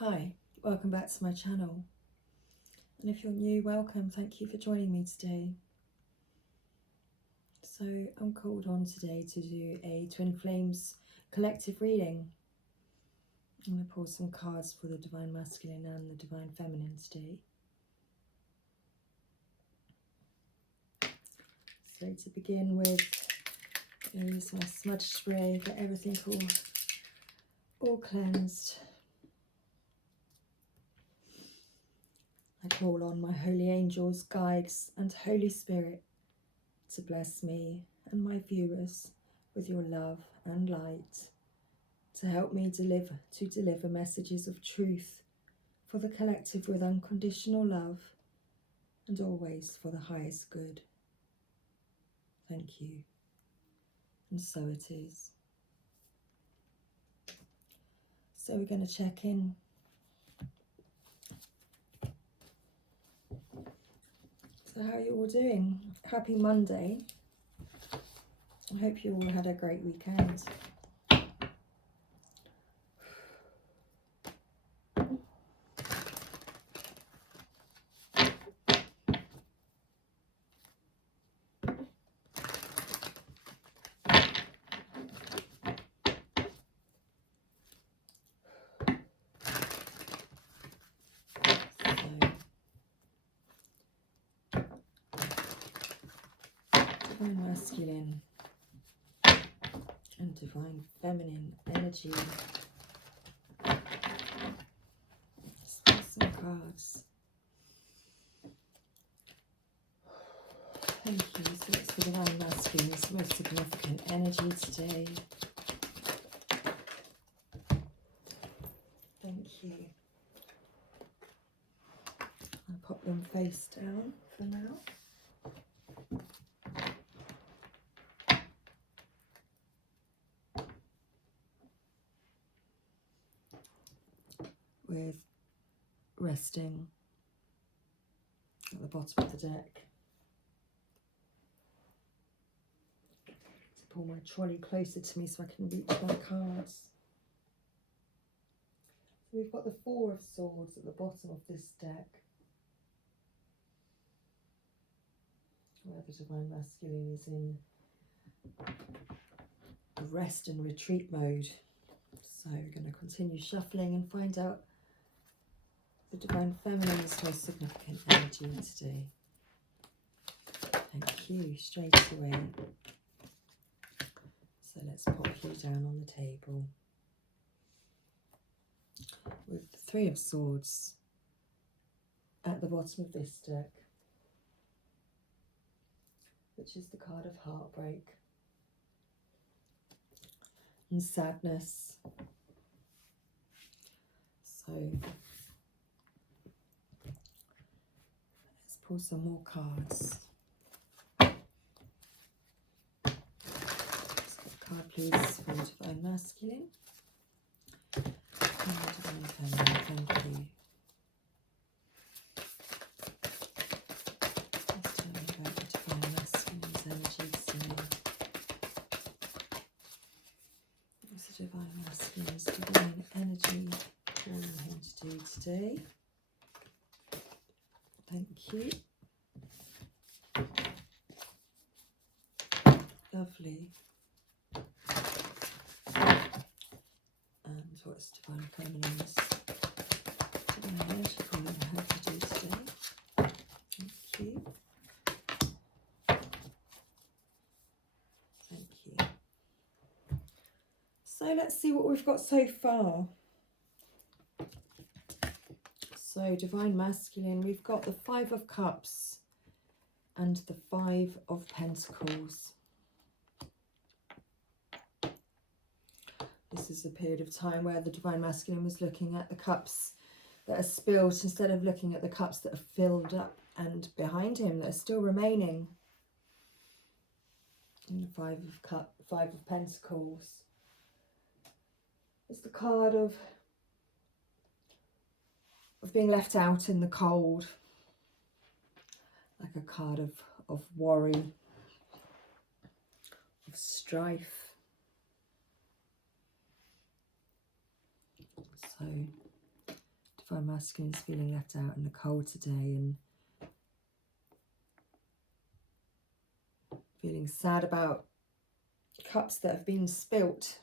Hi, welcome back to my channel, and if you're new, welcome. Thank you for joining me today. So I'm called on today to do a Twin Flames collective reading. I'm going to pull some cards for the Divine Masculine and the Divine Feminine today. So to begin with, I'm going to use my smudge spray, get everything all cleansed. I call on my holy angels, guides and Holy Spirit to bless me and my viewers with your love and light, to help me deliver messages of truth for the collective with unconditional love and always for the highest good. Thank you. And so it is. So we're going to check in. So how are you all doing? Happy Monday. I hope you all had a great weekend. Divine Masculine and Divine Feminine energy. Let's pull some cards. Thank you. So it's the Divine Masculine's most significant energy today. Thank you. I'll pop them face down for now. With resting at the bottom of the deck. To pull my trolley closer to me so I can reach my cards. So we've got the Four of Swords at the bottom of this deck, where the Divine Masculine is in a rest and retreat mode. So we're going to continue shuffling and find out the Divine Feminine's most significant energy today. Thank you, straight away. So let's pop you down on the table. With the Three of Swords at the bottom of this deck, which is the card of heartbreak and sadness. So let's pull some more cards. Card please for the Divine Masculine and the Divine Feminine. Thank you. Please tell me about the Divine Masculine's energy today. What's the Divine Masculine's divine energy calling him to do today? Thank you. Lovely. And what's Divine Feminine's divine energy calling her to do today? Thank you. Thank you. So let's see what we've got so far. So Divine Masculine, we've got the Five of Cups and the Five of Pentacles. This is a period of time where the Divine Masculine was looking at the cups that are spilled instead of looking at the cups that are filled up and behind him that are still remaining. And the Five of Pentacles. It's the card of being left out in the cold. Like a card of worry, of strife. So Divine Masculine is feeling left out in the cold today and feeling sad about cups that have been spilt.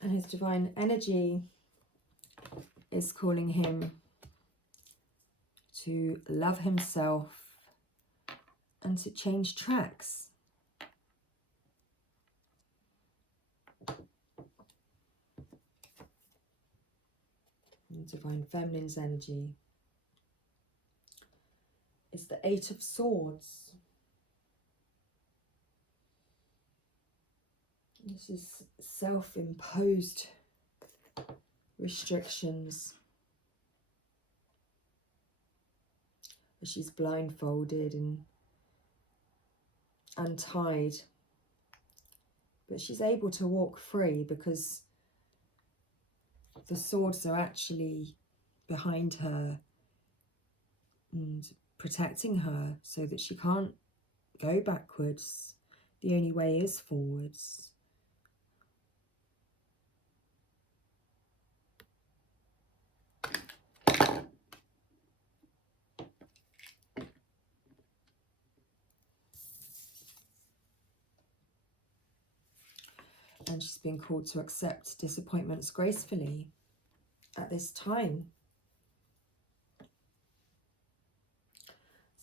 And his divine energy is calling him to love himself and to change tracks. And divine feminine's energy is the Eight of Swords. This is self-imposed restrictions. She's blindfolded and untied, but she's able to walk free because the swords are actually behind her and protecting her so that she can't go backwards. The only way is forwards. And she's being called to accept disappointments gracefully at this time.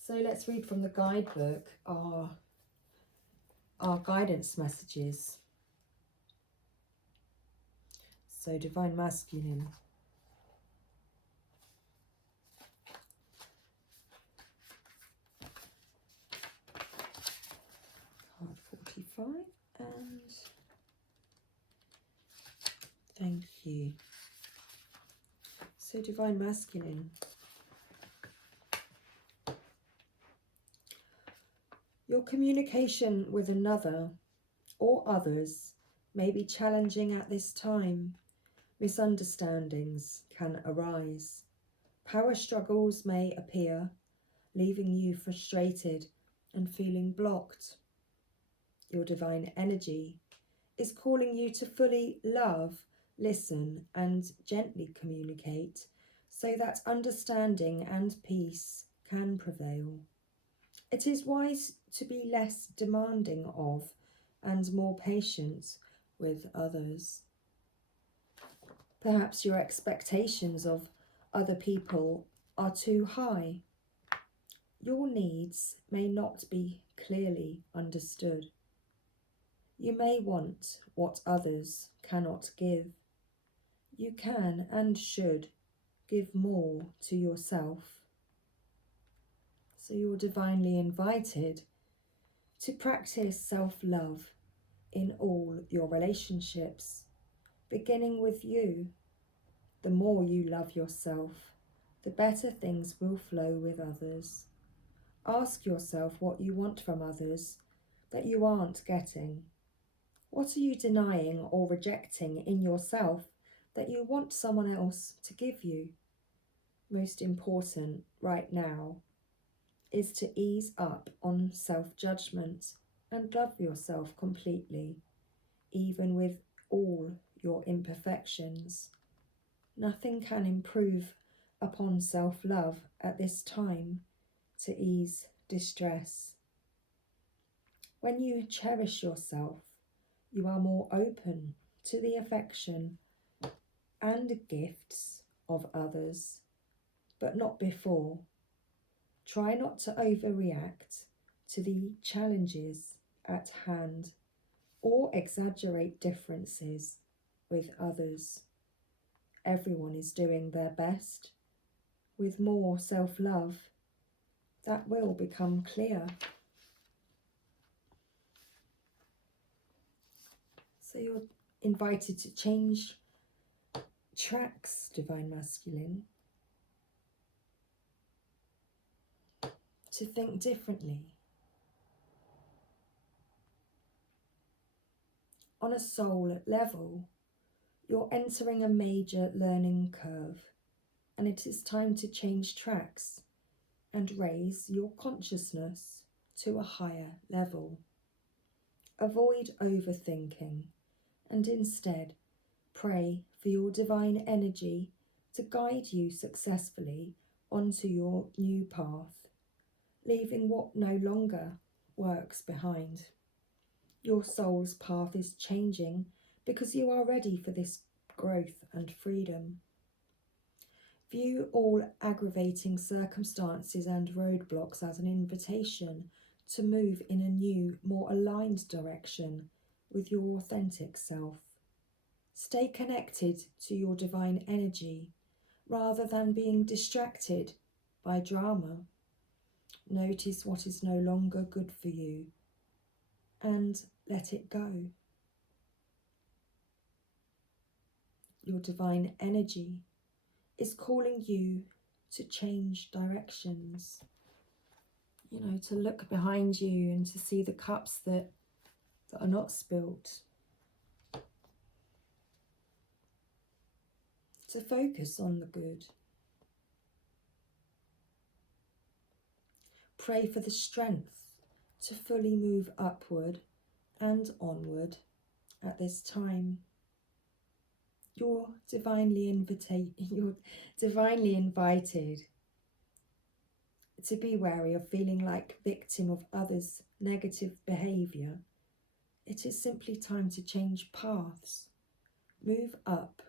So let's read from the guidebook our guidance messages. So Divine Masculine. Card 45 and thank you. So Divine Masculine. Your communication with another or others may be challenging at this time. Misunderstandings can arise. Power struggles may appear, leaving you frustrated and feeling blocked. Your divine energy is calling you to fully love, listen, and gently communicate so that understanding and peace can prevail. It is wise to be less demanding of and more patient with others. Perhaps your expectations of other people are too high. Your needs may not be clearly understood. You may want what others cannot give. You can and should give more to yourself. So you're divinely invited to practice self-love in all your relationships, beginning with you. The more you love yourself, the better things will flow with others. Ask yourself what you want from others that you aren't getting. What are you denying or rejecting in yourself that you want someone else to give you? Most important right now is to ease up on self-judgment and love yourself completely, even with all your imperfections. Nothing can improve upon self-love at this time to ease distress. When you cherish yourself, you are more open to the affection and gifts of others, but not before. Try not to overreact to the challenges at hand or exaggerate differences with others. Everyone is doing their best. With more self-love, that will become clear. So you're invited to change tracks, Divine Masculine, to think differently. On a soul level, you're entering a major learning curve, and it is time to change tracks and raise your consciousness to a higher level. Avoid overthinking and instead pray for your divine energy to guide you successfully onto your new path, leaving what no longer works behind. Your soul's path is changing because you are ready for this growth and freedom. View all aggravating circumstances and roadblocks as an invitation to move in a new, more aligned direction with your authentic self. Stay connected to your divine energy rather than being distracted by drama. Notice what is no longer good for you and let it go. Your divine energy is calling you to change directions. To look behind you and to see the cups that are not spilt. To focus on the good. Pray for the strength to fully move upward and onward at this time. You're divinely invited to be wary of feeling like victim of others' negative behaviour. It is simply time to change paths, move up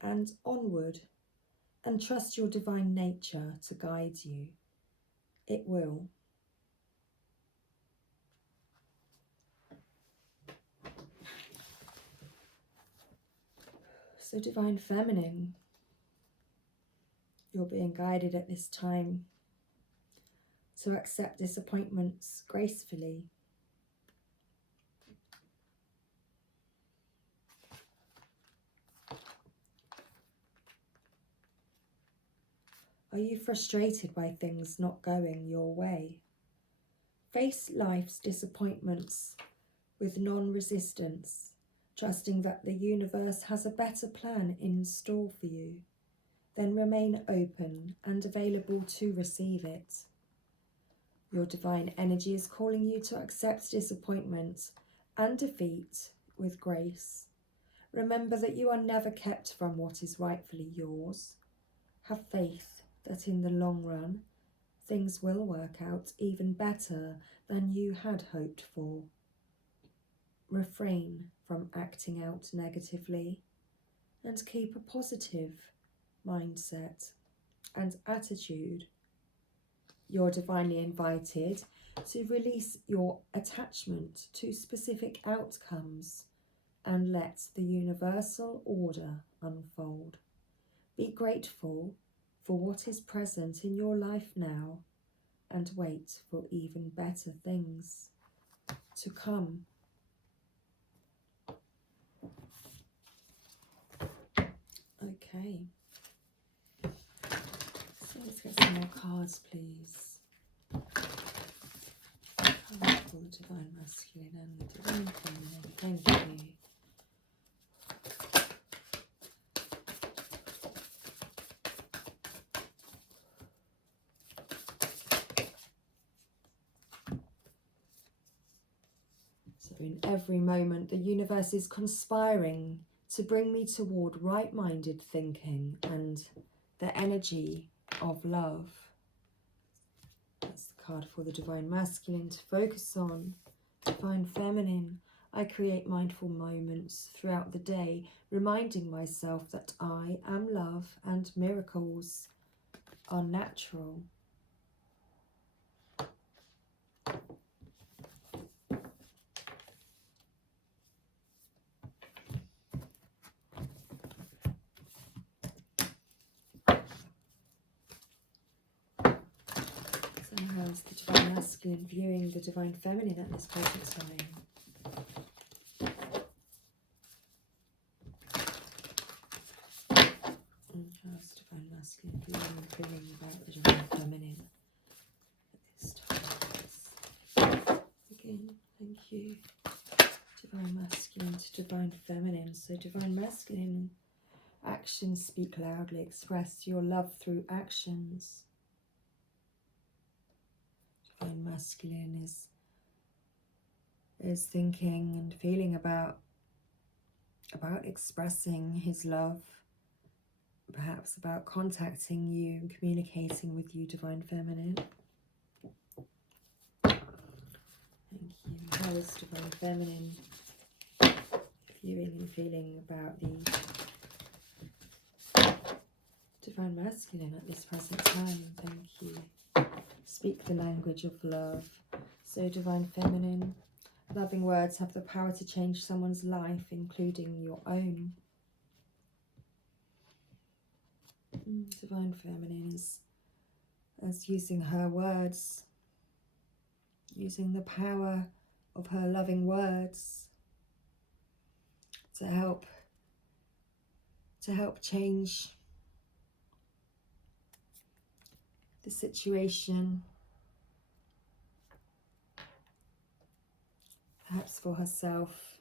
and onward, and trust your divine nature to guide you. It will. So, Divine Feminine, you're being guided at this time to accept disappointments gracefully. Are you frustrated by things not going your way? Face life's disappointments with non-resistance, trusting that the universe has a better plan in store for you. Then remain open and available to receive it. Your divine energy is calling you to accept disappointment and defeat with grace. Remember that you are never kept from what is rightfully yours. Have faith that in the long run, things will work out even better than you had hoped for. Refrain from acting out negatively and keep a positive mindset and attitude. You're divinely invited to release your attachment to specific outcomes and let the universal order unfold. Be grateful for what is present in your life now and wait for even better things to come. Okay, so let's get some more cards, please. Powerful, Divine Masculine and the Divine Feminine. Thank you. So in every moment, the universe is conspiring to bring me toward right-minded thinking and the energy of love. That's the card for the Divine Masculine to focus on. Divine Feminine, I create mindful moments throughout the day, reminding myself that I am love and miracles are natural. So how is the Divine Masculine viewing the Divine Feminine at this present time? How's the Divine Masculine viewing and feeling about the Divine Feminine at this time? Again, thank you. Divine Masculine to Divine Feminine. So Divine Masculine, actions speak loudly. Express your love through actions. Divine Masculine is thinking and feeling about about expressing his love, perhaps about contacting you and communicating with you, Divine Feminine. Thank you. How is Divine Feminine viewing and feeling about the Divine Masculine at this present time? Thank you. Speak the language of love. So Divine Feminine, loving words have the power to change someone's life, including your own. Divine Feminine is using her words, using the power of her loving words to help change the situation, perhaps for herself.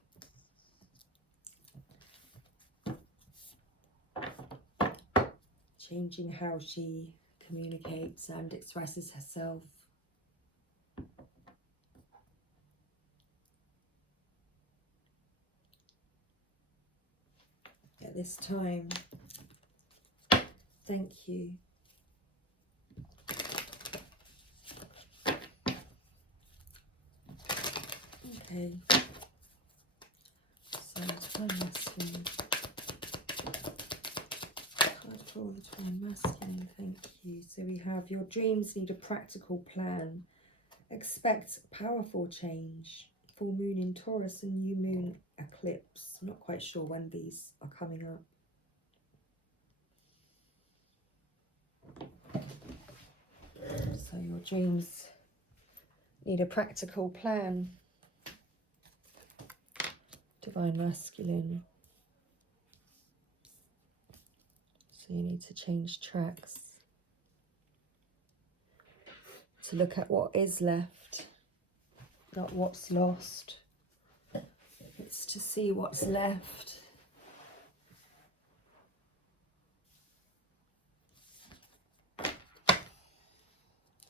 Changing how she communicates and expresses herself. At this time, thank you. Okay, so Divine Masculine. Card for the Divine Masculine, thank you. So we have, your dreams need a practical plan. Expect powerful change. Full moon in Taurus and new moon eclipse. I'm not quite sure when these are coming up. So your dreams need a practical plan. Divine Masculine. So you need to change tracks. To look at what is left, not what's lost. It's to see what's left.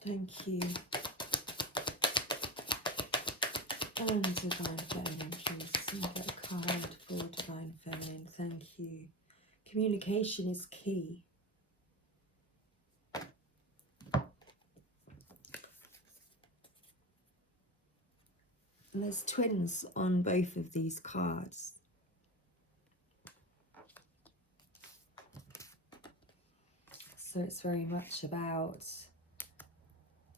Thank you. And Divine Feminine, please get a card for Divine Feminine. Thank you. Communication is key. And there's twins on both of these cards. So it's very much about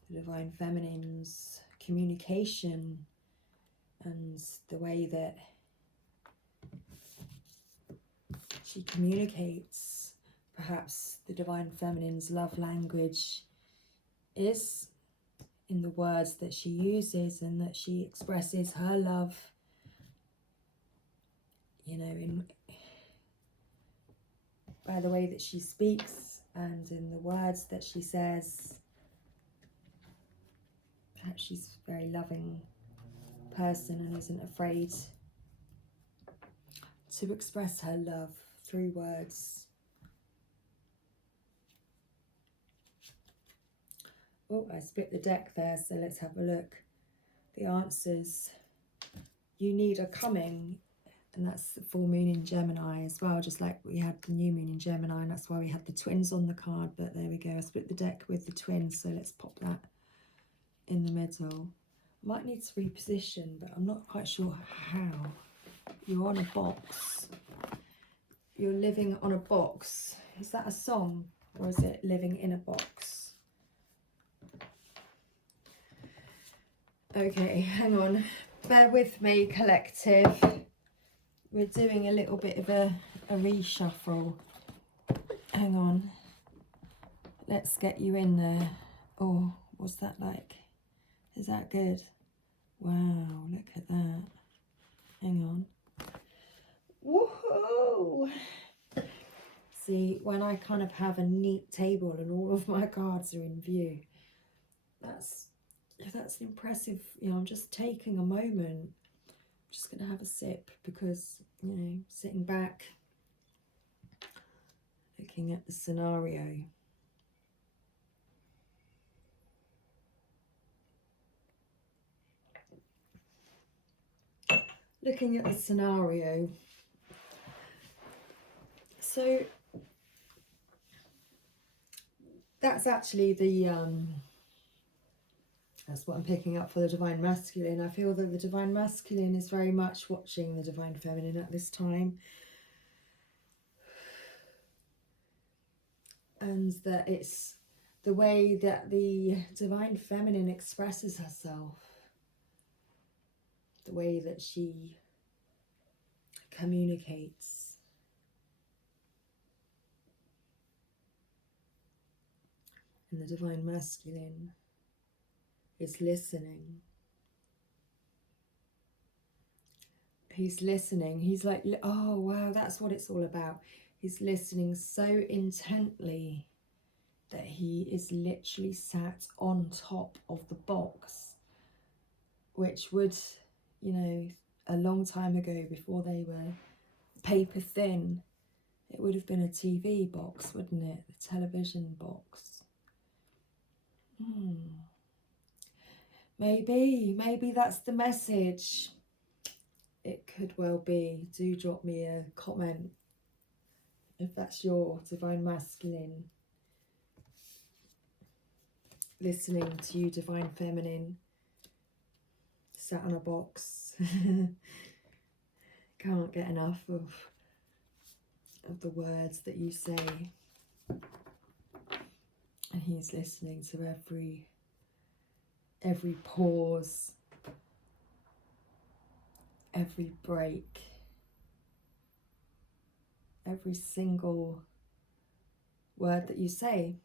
the Divine Feminine's communication and the way that she communicates. Perhaps the Divine Feminine's love language is in the words that she uses, and that she expresses her love, you know, by the way that she speaks and in the words that she says. Perhaps she's a very loving person and isn't afraid to express her love through words. Oh, I split the deck there, so let's have a look. The answers you need are coming, and that's the full moon in Gemini as well, just like we had the new moon in Gemini, and that's why we had the twins on the card. But there we go, I split the deck with the twins, so let's pop that in the middle. I might need to reposition, but I'm not quite sure how. You're on a box. You're living on a box. Is that a song, or is it living in a box? Okay, hang on. Bear with me, collective. We're doing a little bit of a reshuffle. Hang on. Let's get you in there. Oh, what's that like? Is that good? Wow, look at that. Hang on. Woohoo! See, when I kind of have a neat table and all of my cards are in view, that's impressive. You know, I'm just taking a moment. I'm just going to have a sip because, you know, sitting back, looking at the scenario. Looking at the scenario, So that's actually the that's what I'm picking up for the Divine Masculine. I feel that the Divine Masculine is very much watching the Divine Feminine at this time. And that it's the way that the Divine Feminine expresses herself, the way that she communicates. And the Divine Masculine is listening. He's listening. He's like, oh wow, that's what it's all about. He's listening so intently that he is literally sat on top of the box, which would, you know, a long time ago, before they were paper thin, it would have been a TV box, wouldn't it? The television box. Maybe that's the message. It could well be. Do drop me a comment if that's your Divine Masculine listening to you, Divine Feminine, sat on a box. Can't get enough of the words that you say. And he's listening to every pause, every break, every single word that you say.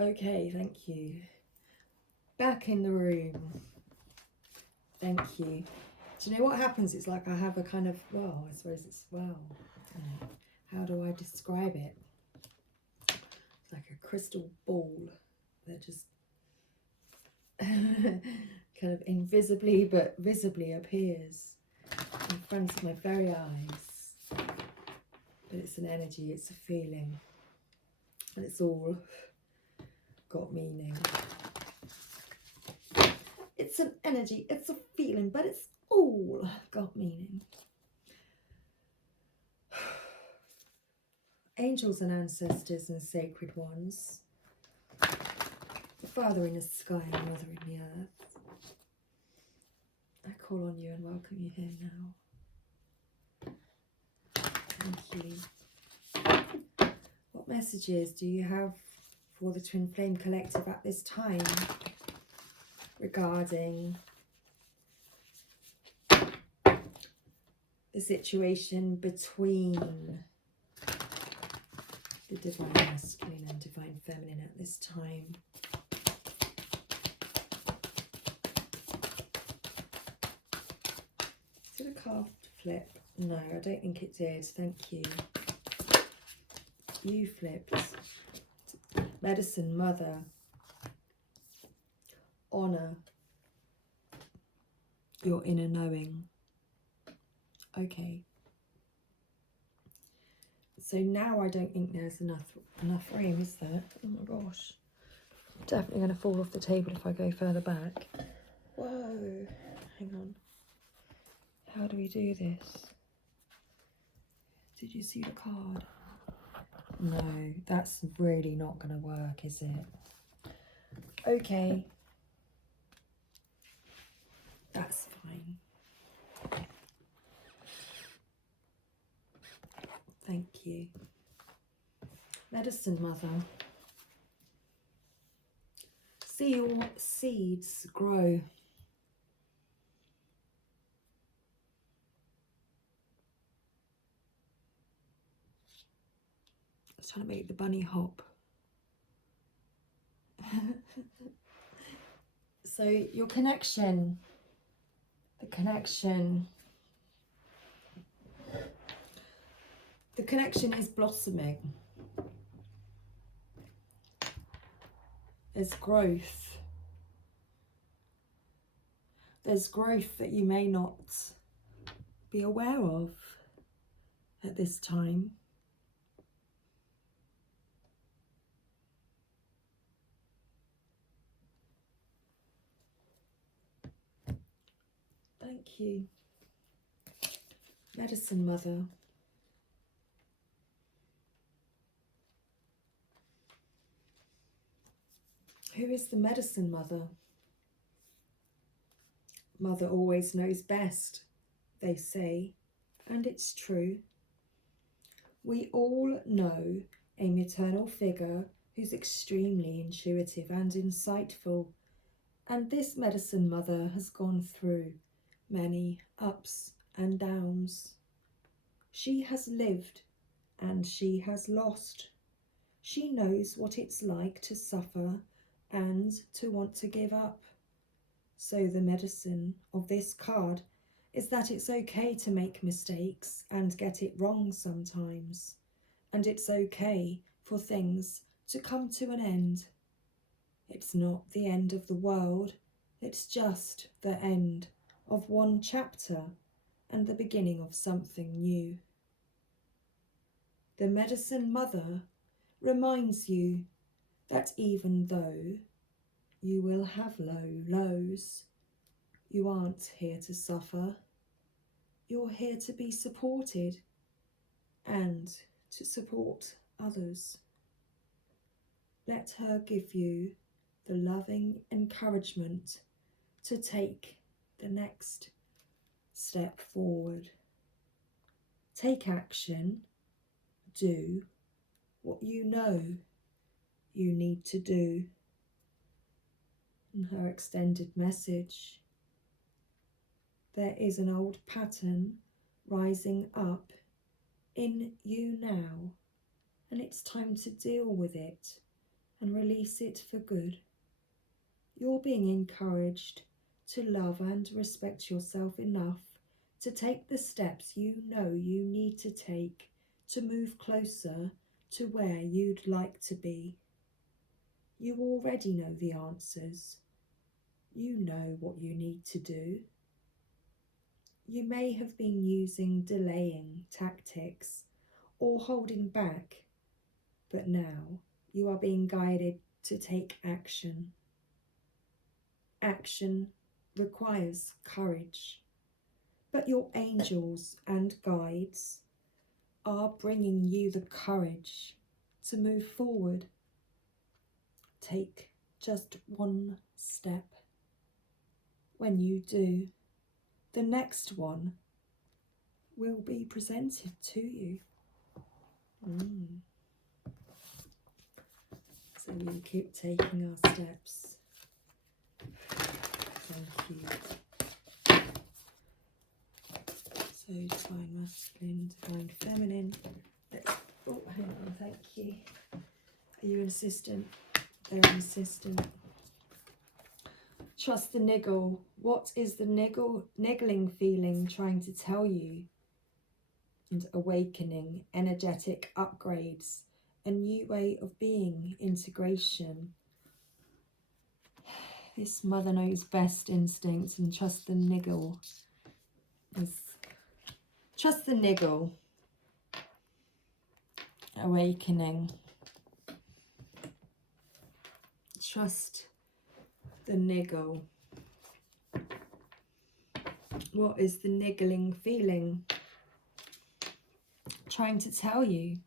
Okay, thank you. Back in the room. Thank you. Do you know what happens? It's like I have a kind of, well, I suppose it's, well, how do I describe it? It's like a crystal ball that just kind of invisibly but visibly appears in front of my very eyes. But it's an energy, it's a feeling, and it's all got meaning. It's an energy, it's a feeling, but it's all got meaning. Angels and ancestors and sacred ones, the Father in the sky and Mother in the earth, I call on you and welcome you here now. Thank you. What messages do you have for the Twin Flame Collective at this time regarding the situation between the Divine Masculine and Divine Feminine at this time? Did a card flip? No, I don't think it did. Thank you. You flipped. Medicine Mother. Honor your inner knowing. Okay. So now I don't think there's enough room, is there? Oh my gosh. Definitely going to fall off the table if I go further back. Whoa. Hang on. How do we do this? Did you see the card? No, that's really not going to work, is it? Okay. That's fine. Thank you. Medicine Mother. See your seeds grow. I was trying to make the bunny hop. So your connection, the connection is blossoming. There's growth. There's growth that you may not be aware of at this time. Thank you. Medicine Mother. Who is the medicine mother? Mother always knows best, they say, and it's true. We all know a maternal figure who's extremely intuitive and insightful, and this medicine mother has gone through many ups and downs. She has lived and she has lost. She knows what it's like to suffer and to want to give up. So the medicine of this card is that it's okay to make mistakes and get it wrong sometimes. And it's okay for things to come to an end. It's not the end of the world, it's just the end of one chapter and the beginning of something new. The medicine mother reminds you that even though you will have lows, you aren't here to suffer. You're here to be supported and to support others. Let her give you the loving encouragement to take the next step forward. Take action. Do what you know you need to do. In her extended message, there is an old pattern rising up in you now, and it's time to deal with it and release it for good. You're being encouraged to love and respect yourself enough to take the steps you know you need to take to move closer to where you'd like to be. You already know the answers. You know what you need to do. You may have been using delaying tactics or holding back, but now you are being guided to take action. Action requires courage, but your angels and guides are bringing you the courage to move forward. Take just one step. When you do, the next one will be presented to you. So we keep taking our steps. Thank you. So divine masculine, divine feminine. Oh, hang on, thank you. Are you an assistant? They're an assistant. Trust the niggle. What is the niggling feeling trying to tell you? And awakening, energetic upgrades, a new way of being, integration. This mother knows best instincts, and trust the niggle. Trust the niggle. Awakening. Trust the niggle. What is the niggling feeling trying to tell you?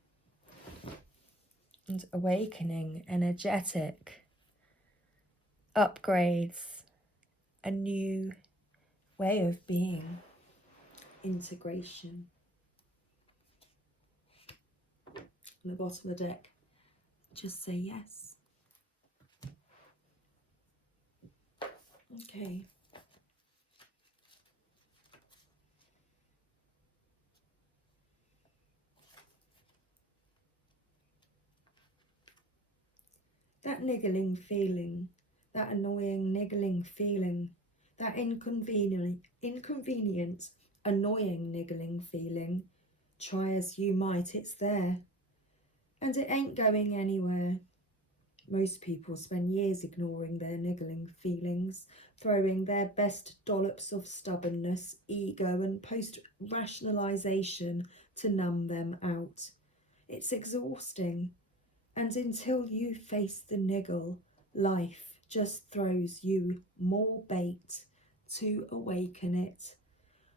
And awakening, energetic, upgrades, a new way of being, integration. On the bottom of the deck, just say yes. Okay. That niggling feeling, that annoying niggling feeling, that inconvenient, annoying niggling feeling, try as you might, it's there. And it ain't going anywhere. Most people spend years ignoring their niggling feelings, throwing their best dollops of stubbornness, ego and post-rationalisation to numb them out. It's exhausting. And until you face the niggle, life just throws you more bait to awaken it,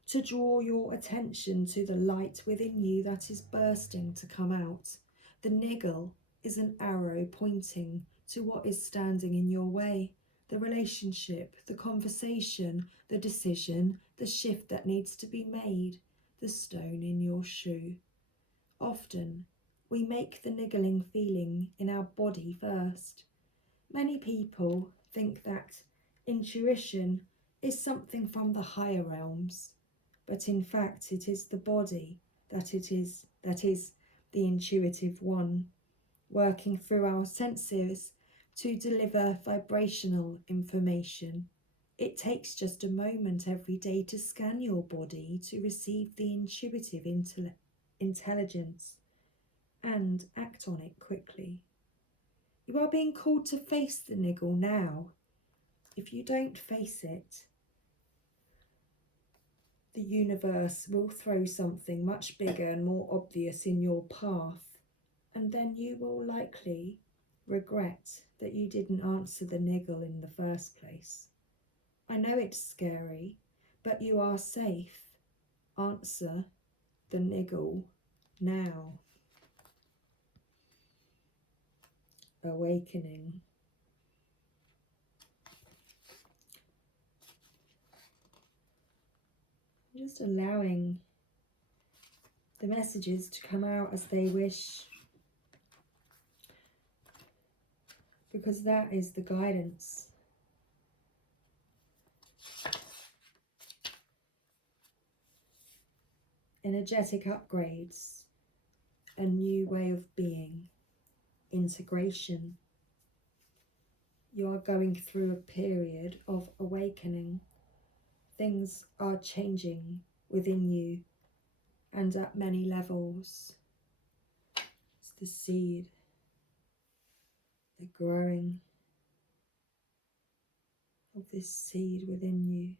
to draw your attention to the light within you that is bursting to come out. The niggle is an arrow pointing to what is standing in your way, the relationship, the conversation, the decision, the shift that needs to be made, the stone in your shoe. Often, we make the niggling feeling in our body first. Many people think that intuition is something from the higher realms, but in fact it is the body that is the intuitive one, working through our senses to deliver vibrational information. It takes just a moment every day to scan your body to receive the intuitive intelligence and act on it quickly. You are being called to face the niggle now. If you don't face it, the universe will throw something much bigger and more obvious in your path, and then you will likely regret that you didn't answer the niggle in the first place. I know it's scary, but you are safe. Answer the niggle now. Awakening. Just allowing the messages to come out as they wish, because that is the guidance. Energetic upgrades, a new way of being, integration. You are going through a period of awakening. Things are changing within you and at many levels. It's the seed, the growing of this seed within you.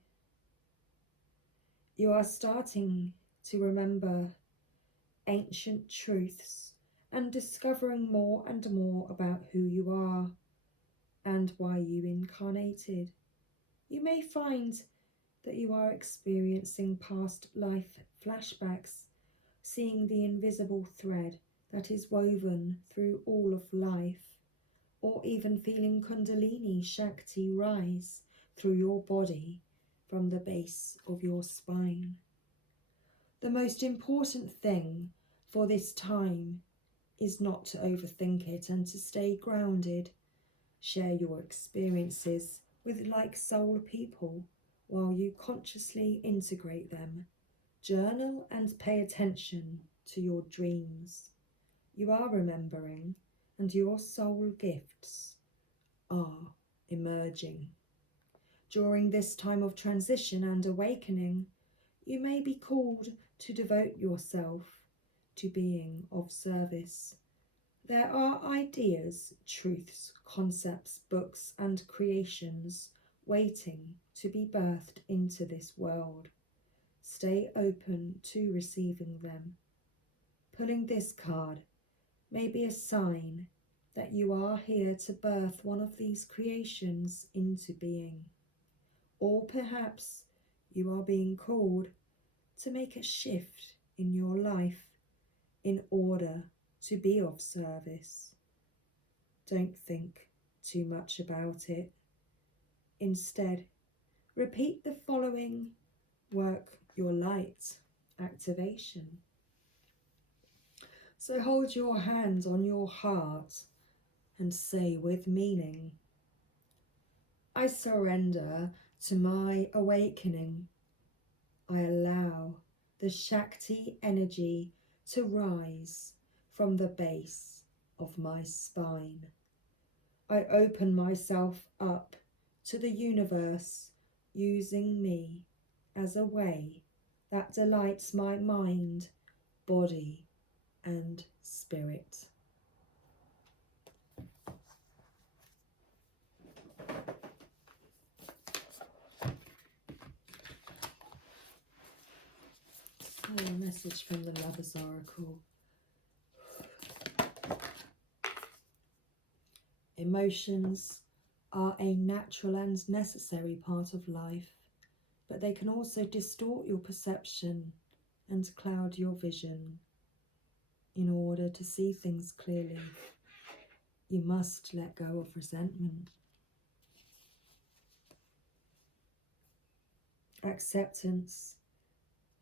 You are starting to remember ancient truths and discovering more and more about who you are and why you incarnated. You may find that you are experiencing past life flashbacks, seeing the invisible thread that is woven through all of life, or even feeling Kundalini Shakti rise through your body from the base of your spine. The most important thing for this time is not to overthink it and to stay grounded. Share your experiences with like-soul people while you consciously integrate them. Journal and pay attention to your dreams. You are remembering, and your soul gifts are emerging. During this time of transition and awakening, you may be called to devote yourself to being of service. There are ideas, truths, concepts, books, and creations waiting to be birthed into this world. Stay open to receiving them. Pulling this card may be a sign that you are here to birth one of these creations into being. Or perhaps you are being called to make a shift in your life in order to be of service. Don't think too much about it. Instead, repeat the following work your light activation. So hold your hand on your heart and say with meaning, I surrender to my awakening. I allow the Shakti energy to rise from the base of my spine. I open myself up to the universe, using me as a way that delights my mind, body, and spirit. A message from the Lover's Oracle. Emotions are a natural and necessary part of life, but they can also distort your perception and cloud your vision. In order to see things clearly, You must let go of resentment. Acceptance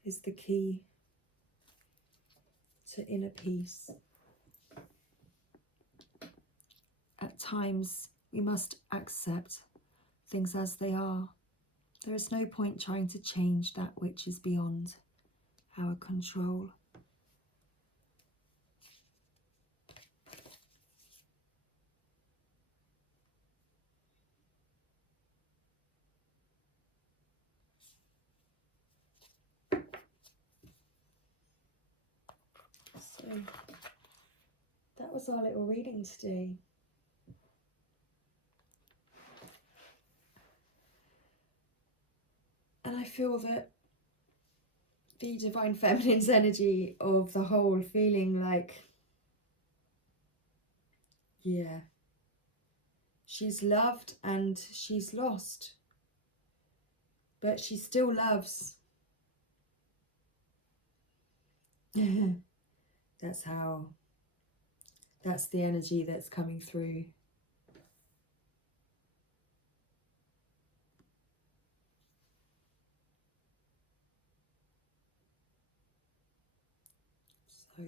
is the key to inner peace. At times, we must accept things as they are. There is no point trying to change that which is beyond our control. So that was our little reading today. And I feel that the Divine Feminine's energy of the whole feeling like, yeah, she's loved and she's lost, but she still loves. That's the energy that's coming through. So,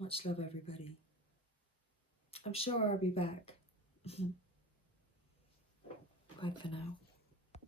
much love, everybody. I'm sure I'll be back. Bye for now.